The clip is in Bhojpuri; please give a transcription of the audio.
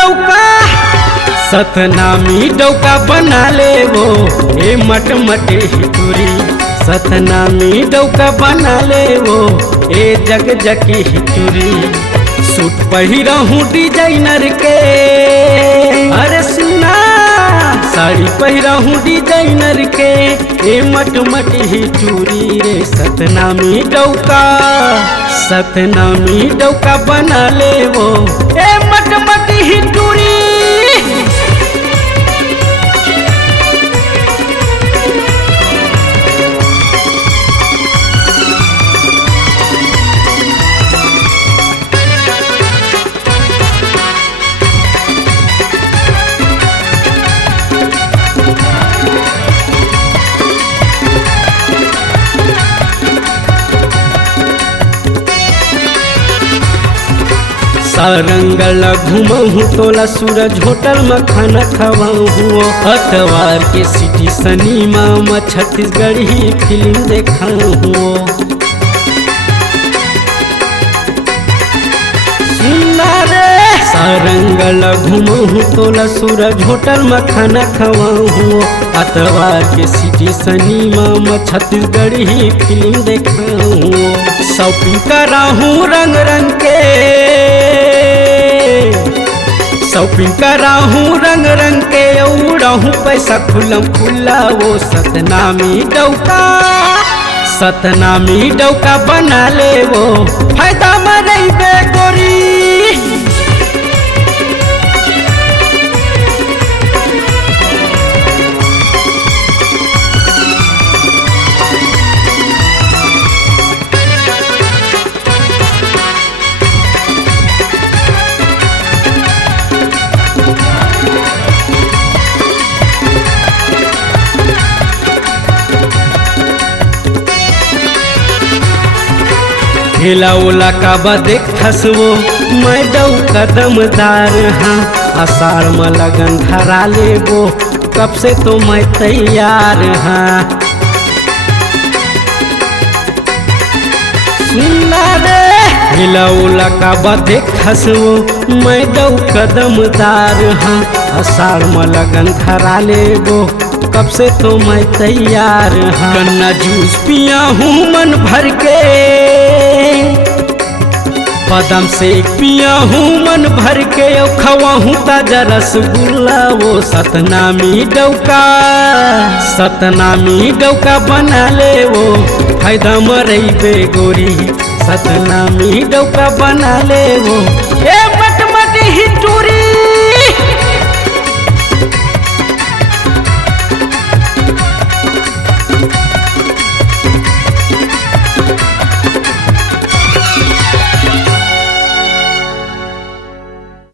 डौका सतनामी डौका बना ले वो ए मटमटे हिटूरी। सतनामी डौका बना ले वो ए जग जकी हिटूरी। सूट पहिरहूँ डिजाइनर के अरे सुना साड़ी पहिरहूँ डिजाइनर के ए मटमटी हिटूरी रे। सतनामी डौका बना ले वो ए मटमटी हिटूरी। सारंगल घूमहूँ तोला सूरज होटल में खाना खवाऊँ। अतवार के सिटी सनीमा में छत्तीसगढ़ी फिल्म देखाऊँ। सुना रे सारंगल घूमहूँ तोला सूरज होटल में खाना खवाऊँ। अतवार के सिटी सनीमा में छत्तीसगढ़ी फिल्म देखाऊँ। शॉपिंग कराहूँ रंग रंग के शॉपिंग कराहूँ रंग रंग के उड़ाहूँ पैसा खुलम खुला वो। सतनामी डौका बना ले वो फायदा मरई बे गोरी। ठेला ओला का बदेख थसवो मैं डौका दमदार हाँ। आषाढ़ में लगन धरा लेबो कब से तो मैं तैयार हाँ। सुना रे ठेला ओला का बदेख थसवो मैं डौका दमदार हाँ। आषाढ़ में लगन धरा लेबो कब से तो मैं तैयार हाँ। गन्ना जूस पिया हूँ मन भर के बादाम शेक पिया हूँ मन भर के खवा हूँ ताजा रसगुल्ला वो। सतनामी डौका बना ले वो फायदा मरई बे गोरी। सतनामी डौका बना ले वो ए मटमटी हिटूरी।